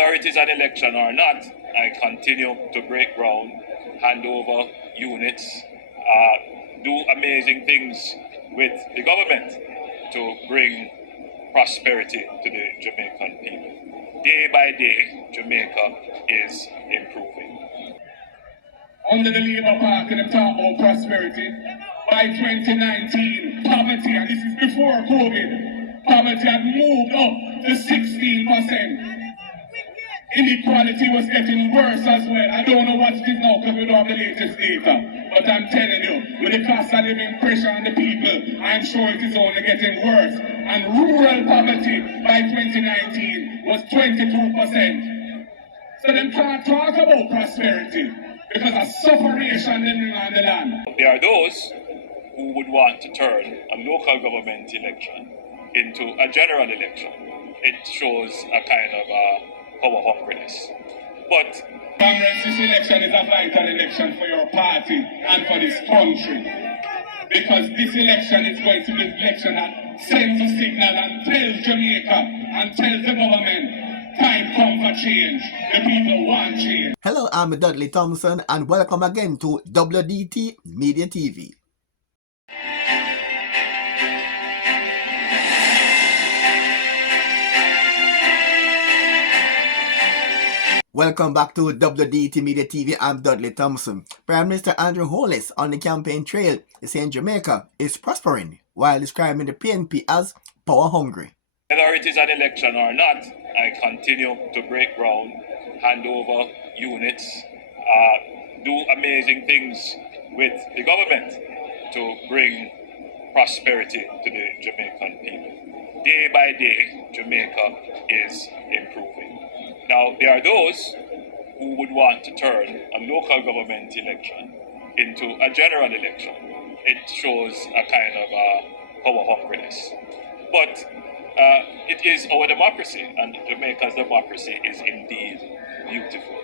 Whether it is an election or not, I continue to break ground, hand over units, do amazing things with the government to bring prosperity to the Jamaican people. Day by day, Jamaica is improving. Under the Labour Party, they talk about prosperity. By 2019, poverty, and this is before COVID, poverty had moved up to 16%. Inequality was getting worse as well. I don't know what it is now because we don't have the latest data. But I'm telling you, with the cost of living pressure on the people, I'm sure it is only getting worse. And rural poverty by 2019 was 22%. So them can't talk about prosperity because of sufferation living on the land. There are those who would want to turn a local government election into a general election. It shows a kind of power hungriness. But Congress, this election is a vital election for your party and for this country. Because this election is going to be the election that sends a signal and tells Jamaica and tells the government, time come for change. The people want change. Hello, I'm Dudley Thompson and welcome again to WDT Media TV. Welcome back to WDT Media TV. I'm Dudley Thompson. Prime Minister Andrew Holness on the campaign trail is saying Jamaica is prospering while describing the PNP as power hungry. Whether it is an election or not, I continue to break ground, hand over units, do amazing things with the government to bring prosperity to the Jamaican people. Day by day, Jamaica is improving. Now, there are those who would want to turn a local government election into a general election. It shows a kind of power hungriness. But it is our democracy, and Jamaica's democracy is indeed beautiful.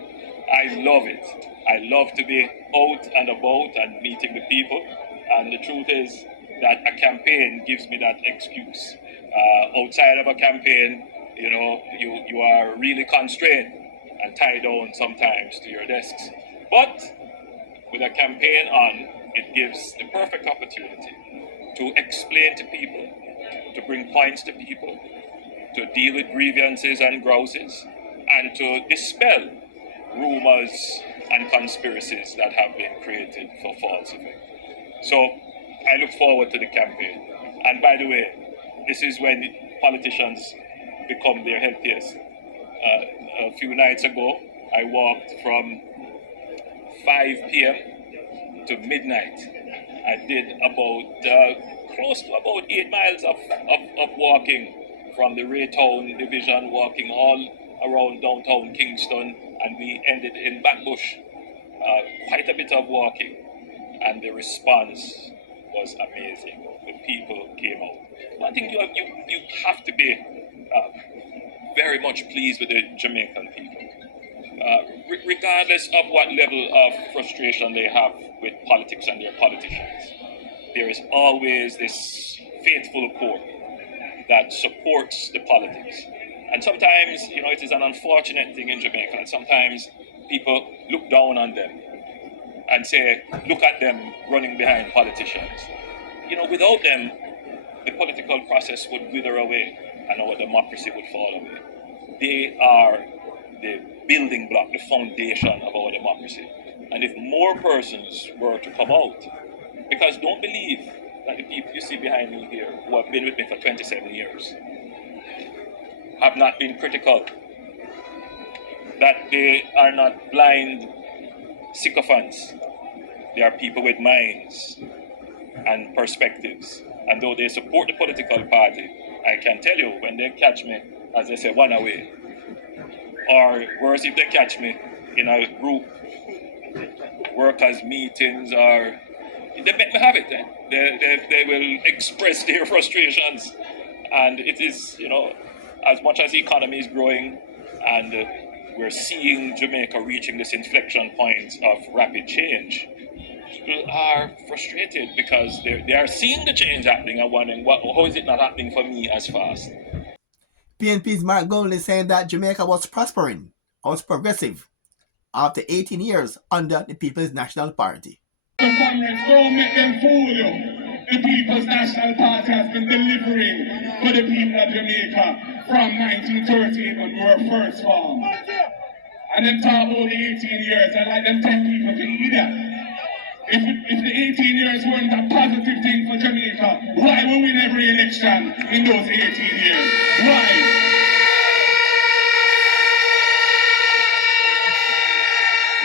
I love it. I love to be out and about and meeting the people. And the truth is that a campaign gives me that excuse. Outside of a campaign, you are really constrained and tied down sometimes to your desks. But with a campaign on, it gives the perfect opportunity to explain to people, to bring points to people, to deal with grievances and grouses, and to dispel rumors and conspiracies that have been created for false effect. So I look forward to the campaign. And by the way, this is when politicians become their healthiest. A few nights ago, I walked from 5 p.m. to midnight. I did about close to about 8 miles of walking from the Raytown division, walking all around downtown Kingston, and we ended in Backbush. Quite a bit of walking, and the response was amazing. The people came out. I think you have to be very much pleased with the Jamaican people. Regardless of what level of frustration they have with politics and their politicians, there is always this faithful core that supports the politics. And sometimes, it is an unfortunate thing in Jamaica, and sometimes people look down on them and say, look at them running behind politicians. Without them, the political process would wither away and our democracy would fall away. They are the building block, the foundation of our democracy. And if more persons were to come out, because don't believe that the people you see behind me here, who have been with me for 27 years, have not been critical, that they are not blind sycophants. They are people with minds and perspectives. And though they support the political party, I can tell you, when they catch me, as they say, one away, or worse, if they catch me in a group, workers' meetings, or they make me have it then. They will express their frustrations. And it is, as much as the economy is growing and we're seeing Jamaica reaching this inflection point of rapid change, people are frustrated because they are seeing the change happening and wondering, how is it not happening for me as fast? PNP's Mark Gold is saying that Jamaica was prospering, or was progressive, after 18 years under the People's National Party. So comrades, don't make them fool you. The People's National Party has been delivering for the people of Jamaica from 1938 when we were first formed. And then talk about the 18 years, I like them 10 people to eat that. If the 18 years weren't a positive thing for Jamaica, why we win every election in those 18 years? Why?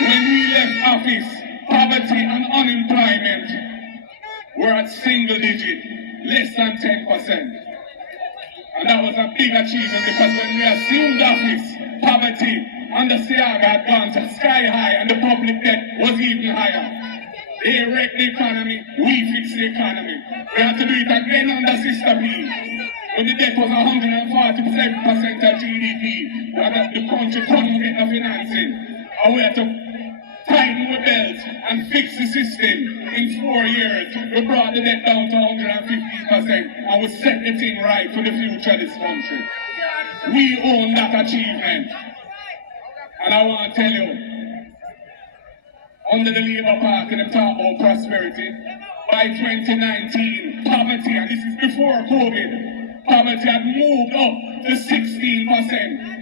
When we left office, poverty and unemployment were at single digit, less than 10%. And that was a big achievement because when we assumed office, poverty and the Siaga had gone to sky high and the public debt was even higher. They wrecked the economy, we fixed the economy. We had to do it again under Sister P. When the debt was 147% of GDP, the country couldn't get the financing. And we had to tighten the belt and fix the system. In 4 years, we brought the debt down to 150% and we set the thing right for the future of this country. We own that achievement. And I want to tell you, under the Labour Party, they talk about prosperity. By 2019, poverty, and this is before COVID, poverty had moved up to 16%.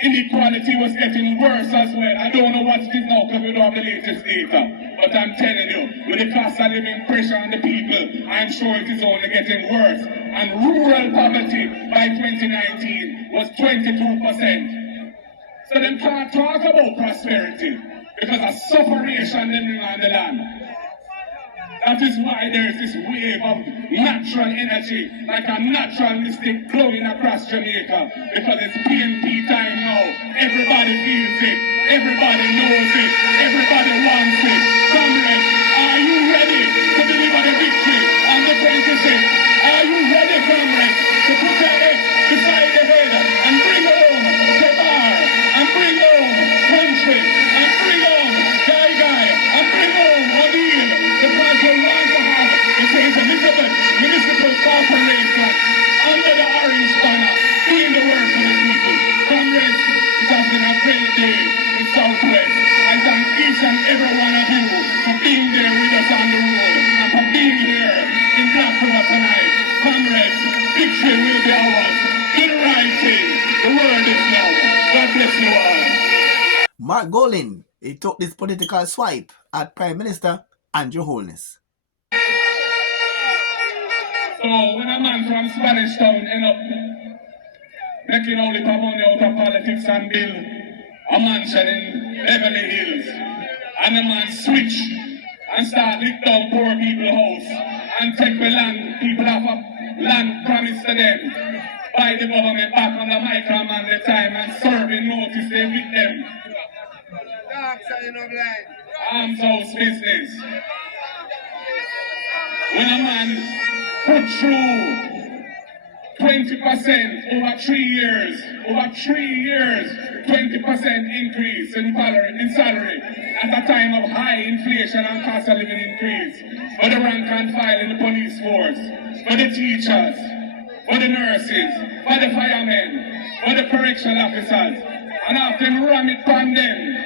Inequality was getting worse as well. I don't know what it is now because we don't have the latest data. But I'm telling you, with the cost of living pressure on the people, I'm sure it is only getting worse. And rural poverty by 2019 was 22%. So them can't talk about prosperity because of sufferation living on the land. That is why there is this wave of natural energy, like a natural mystic flowing across Jamaica. Because it's PNP time now. Everybody feels it. Everybody knows it. Everybody wants it. Comrades, are you ready to deliver the victory on the 26th? Are you ready, comrades, to put your head beside the head and bring home the bar and bring home country and bring home guy and bring home O'Neill? Because we want to have a municipal corporation under the orange banner doing the work for the people. Comrades, it has been a great day in Southwest. I thank each and every one of you for being there with us on the road and for being here in Black River tonight. Comrades, victory will be ours. Do the right thing. The word is now. God bless you all. Mark Goldin, he took this political swipe at Prime Minister Andrew Holness. So when a man from Spanish Town end up making all the money out of politics and build a mansion in Beverly Hills, and the man switch and start lick down poor people's house and take the land, people have a land promised to them by the government back on the microman the time and serving notice they with them. Arms house business. When a man put through 20% over 3 years, 20% increase in salary at a time of high inflation and cost of living increase, for the rank and file in the police force, for the teachers, for the nurses, for the firemen, for the correctional officers, and often ram it on them.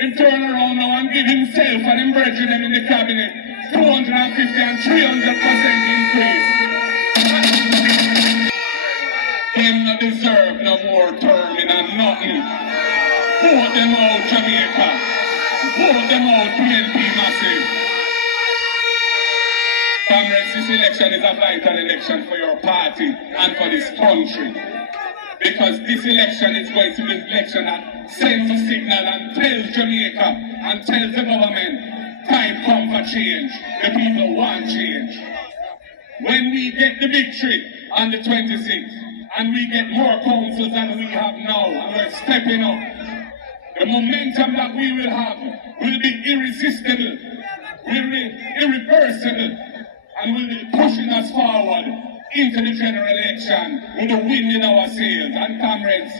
Him turn around now and give himself and him virgin them in the cabinet 250 and 300% increase. Them not deserve no more term in a nothing. Vote them out, Jamaica. Vote them out, PNP massive. Comrades, this election is a vital election for your party and for this country. Because this election is going to be an election that sends a signal and tells Jamaica and tells the government, time come for change. The people want change. When we get the victory on the 26th, and we get more councils than we have now, and we're stepping up, the momentum that we will have will be irresistible, will be irreversible, and will be pushing us forward into the general election with the wind in our sails. And comrades,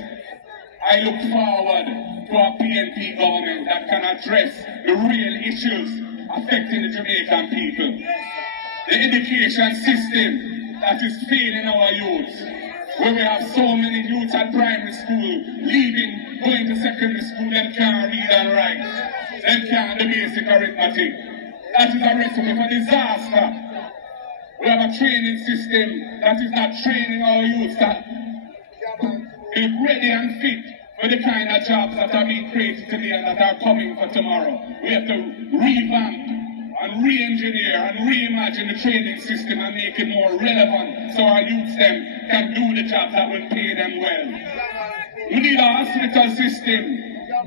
I look forward to a PNP government that can address the real issues affecting the Jamaican people. The education system that is failing our youth. where we have so many youths at primary school leaving, going to secondary school, them can't read and write. Them can't do basic arithmetic. That is a recipe for disaster. We have a training system that is not training our youth that is ready and fit for the kind of jobs that are being created today and that are coming for tomorrow. We have to revamp and re-engineer and reimagine the training system and make it more relevant so our youths them can do the jobs that will pay them well. We need a hospital system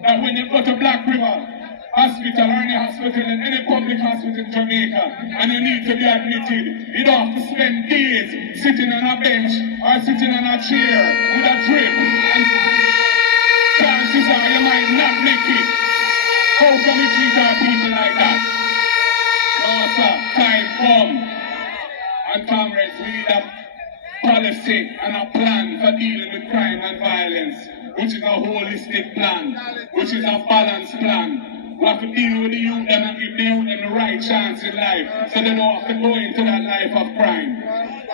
that when you go to Black River Hospital or any hospital in any public hospital in Jamaica and you need to be admitted, you don't have to spend days sitting on a bench or sitting on a chair with a drip and chances are you might not make it. How can we treat our people like that? No sir, time come. And comrades, we need a policy and a plan for dealing with crime and violence, which is a holistic plan, which is a balanced plan. We have to deal with the youth and give the youth the right chance in life so they don't have to go into that life of crime.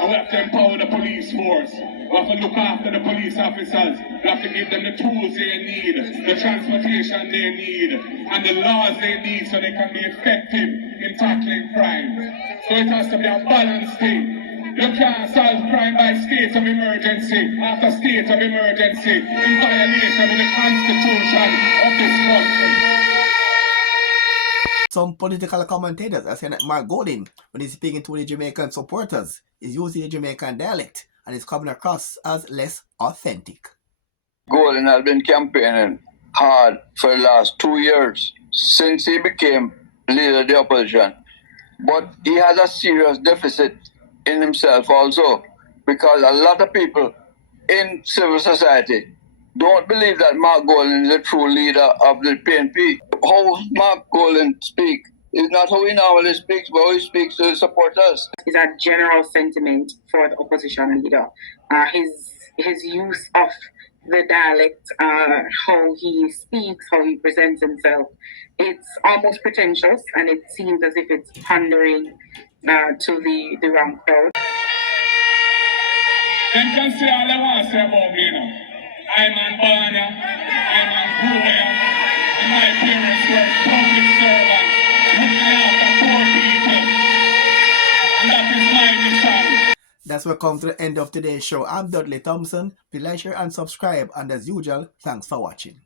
And we have to empower the police force. We have to look after the police officers. We have to give them the tools they need, the transportation they need, and the laws they need so they can be effective in tackling crime. So it has to be a balanced thing. You can't solve crime by state of emergency after state of emergency in violation of the Constitution of this country. Some political commentators are saying that Mark Golding, when he's speaking to the Jamaican supporters, is using the Jamaican dialect and is coming across as less authentic. Golding has been campaigning hard for the last 2 years since he became leader of the opposition. But he has a serious deficit in himself also, because a lot of people in civil society don't believe that Mark Golding is a true leader of the PNP. How Mark Golding speaks is not how he normally speaks, but how he speaks to his supporters. Is a general sentiment for the opposition leader. His use of the dialect, how he speaks, how he presents himself, it's almost pretentious, and it seems as if it's pandering to the wrong crowd. Them can say all they want to say about me, you know. I'm an Barnia, I'm an Groya, and my parents were public servants, looking after poor people. And that is my mission. That's what comes to the end of today's show. I'm Dudley Thompson. Please like, share, and subscribe. And as usual, thanks for watching.